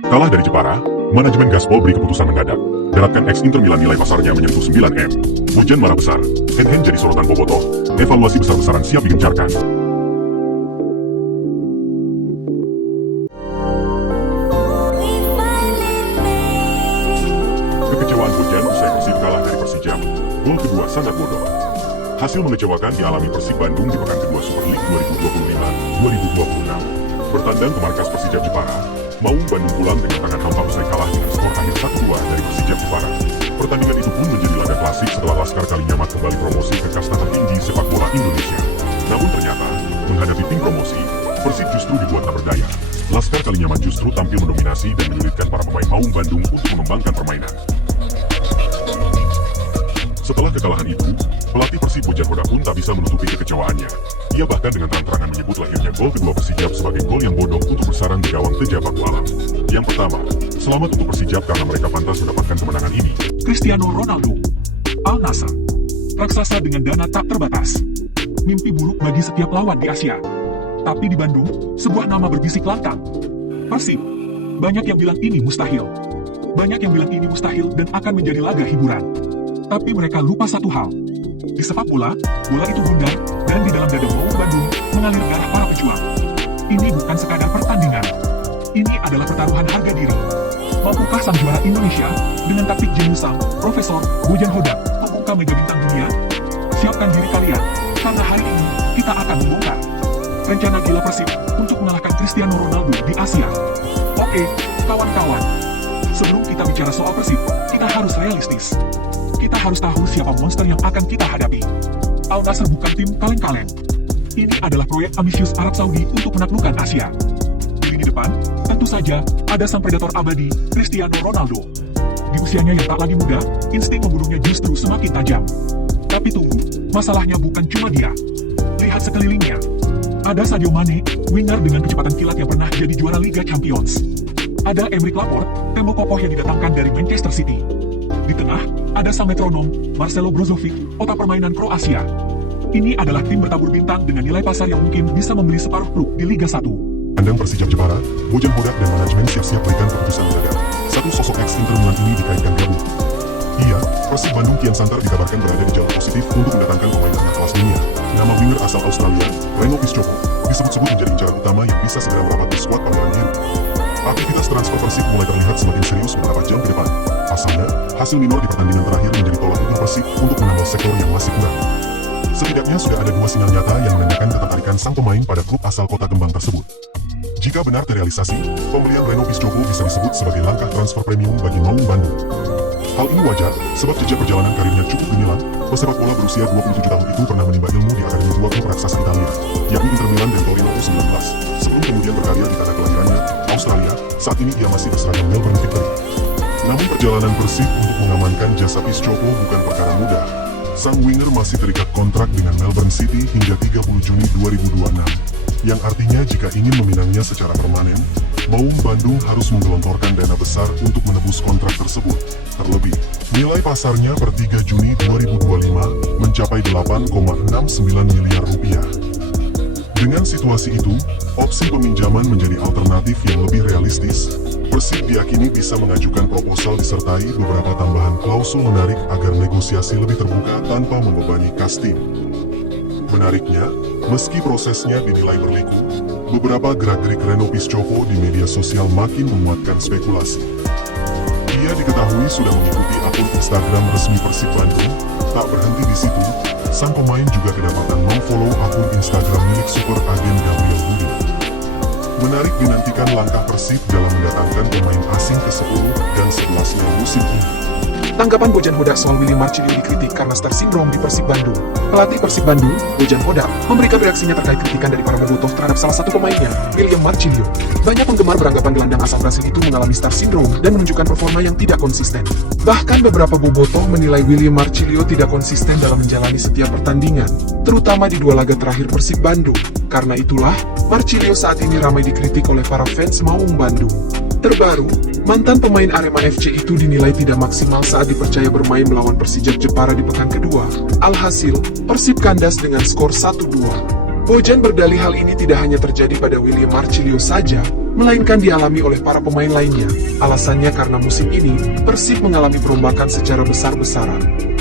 Kalah dari Jepara, manajemen Gaspol beri keputusan mendadak. Beratkan ex Inter Milan nilai pasarnya menyentuh 9M. Hujan marah besar, Hen jadi sorotan bobotoh. Evaluasi besar-besaran siap digencarkan. Kekecewaan Hujan usai Persib kalah dari Persijap. Gol kedua sangat bodoh. Hasil mengecewakan dialami Persib Bandung di pekan kedua Super League 2025-2026. Bertandang ke markas Persijap Jepara, Maung Bandung pulang dengan tangan hampa usai kalah dengan skor akhir 1-2 dari Persijap Jepara. Pertandingan itu pun menjadi laga klasik setelah Laskar Kalinyamat kembali promosi ke kasta tertinggi sepak bola Indonesia. Namun ternyata, menghadapi tim promosi, Persib justru dibuat tak berdaya. Laskar Kalinyamat justru tampil mendominasi dan menyulitkan para pemain Maung Bandung untuk mengembangkan permainan. Setelah kekalahan itu, pelatih Persib Bojan Hodak pun tak bisa menutupi kekecewaannya. Ia bahkan dengan terang-terangan menyebut lahirnya gol kedua Persijap sebagai gol yang bodoh untuk bersarang di gawang Teja Paku Alam. Yang pertama, selamat untuk Persijap karena mereka pantas mendapatkan kemenangan ini. Cristiano Ronaldo, Al Nassr, raksasa dengan dana tak terbatas. Mimpi buruk bagi setiap lawan di Asia. Tapi di Bandung, sebuah nama berbisik lantang. Persib, banyak yang bilang ini mustahil. Banyak yang bilang ini mustahil dan akan menjadi laga hiburan. Tapi mereka lupa satu hal. Di sepak bola, bola itu bundar, dan di dalam dada Maung Bandung mengalir darah para pejuang. Ini bukan sekadar pertandingan. Ini adalah pertaruhan harga diri. Mampukah sang juara Indonesia, dengan taktik jenius sang Profesor Bojan Hodak, membuka mega bintang dunia? Siapkan diri kalian, karena hari ini, kita akan membongkar rencana gila Persib untuk mengalahkan Cristiano Ronaldo di Asia. Oke, kawan-kawan. Sebelum kita bicara soal Persib, kita harus realistis. Kita harus tahu siapa monster yang akan kita hadapi. Al Nassr bukan tim kaleng-kaleng. Ini adalah proyek ambisius Arab Saudi untuk menaklukkan Asia. Di lini depan, tentu saja, ada sang predator abadi, Cristiano Ronaldo. Di usianya yang tak lagi muda, insting membunuhnya justru semakin tajam. Tapi tunggu, masalahnya bukan cuma dia. Lihat sekelilingnya. Ada Sadio Mane, winger dengan kecepatan kilat yang pernah jadi juara Liga Champions. Ada Emric Laporte, tembok kokoh yang didatangkan dari Manchester City. Di tengah, ada sang metronom, Marcelo Brozovic, otak permainan Kroasia. Ini adalah tim bertabur bintang dengan nilai pasar yang mungkin bisa membeli separuh klub di Liga 1. Kandang Persijap Jepara, Bojan Hodak dan manajemen siap-siap berikan keputusan mendadak. Satu sosok ex Inter Milan ini dikaitkan gabung. Iya, Persib Bandung kian santer dikabarkan berada di jalur positif untuk mendatangkan pemain tengah kelas dunia. Nama winger asal Australia, Reno Piscopo, disebut-sebut menjadi incaran utama yang bisa segera merapat di skuad Pangeran Biru. Aktivitas transfer Persib mulai terlihat semakin serius beberapa jam ke depan. Pasalnya, hasil minor di pertandingan terakhir menjadi tolak ukur Persib untuk menambah sektor yang masih kurang. Setidaknya sudah ada dua sinyal nyata yang menandakan ketertarikan sang pemain pada klub asal kota kembang tersebut. Jika benar terrealisasi, pembelian Reno Piscopo bisa disebut sebagai langkah transfer premium bagi Maung Bandung. Hal ini wajar, sebab jejak perjalanan karirnya cukup gemilang. Pesepak bola berusia 27 tahun itu pernah menimba ilmu di akademi dua klub raksasa Italia, yakni Inter Milan dan Torino U19, sebelum kemudian berkarir di tanah kelahirannya, Australia. Saat ini ia masih berseragam Melbourne Victory. Namun perjalanan Persib untuk mengamankan jasa Piscopo bukan perkara mudah. Sang winger masih terikat kontrak dengan Melbourne City hingga 30 Juni 2026. Yang artinya jika ingin meminangnya secara permanen, Maung Bandung harus menggelontorkan dana besar untuk menebus kontrak tersebut. Terlebih, nilai pasarnya per 3 Juni 2025 mencapai 8,69 miliar rupiah. Dengan situasi itu, opsi peminjaman menjadi alternatif yang lebih realistis. Persib diyakini bisa mengajukan proposal disertai beberapa tambahan klausul menarik agar negosiasi lebih terbuka tanpa membebani kas tim. Menariknya, meski prosesnya dinilai berliku, beberapa gerak-gerik Reno Piscopo di media sosial makin menguatkan spekulasi. Ia diketahui sudah mengikuti akun Instagram resmi Persib Bandung. Tak berhenti di situ, sang pemain juga kedapatan memfollow akun Instagram milik super agen Gabriel Budi. Menarik dinantikan langkah Persib dalam mendatangkan pemain asing ke-10 dan 11-nya musim ini. Tanggapan Bojan Hodak soal Willy Marcilio dikritik karena star syndrome di Persib Bandung. Pelatih Persib Bandung, Bojan Hodak, memberikan reaksinya terkait kritikan dari para bobotoh terhadap salah satu pemainnya, William Marcilio. Banyak penggemar beranggapan gelandang asal Brasil itu mengalami star syndrome dan menunjukkan performa yang tidak konsisten. Bahkan beberapa bobotoh menilai William Marcilio tidak konsisten dalam menjalani setiap pertandingan, terutama di dua laga terakhir Persib Bandung. Karena itulah, Marcilio saat ini ramai dikritik oleh para fans Maung Bandung. Terbaru, mantan pemain Arema FC itu dinilai tidak maksimal saat dipercaya bermain melawan Persijap Jepara di pekan kedua. Alhasil, Persib kandas dengan skor 1-2. Bojan berdalih hal ini tidak hanya terjadi pada William Marcilio saja, melainkan dialami oleh para pemain lainnya. Alasannya karena musim ini, Persib mengalami perombakan secara besar-besaran.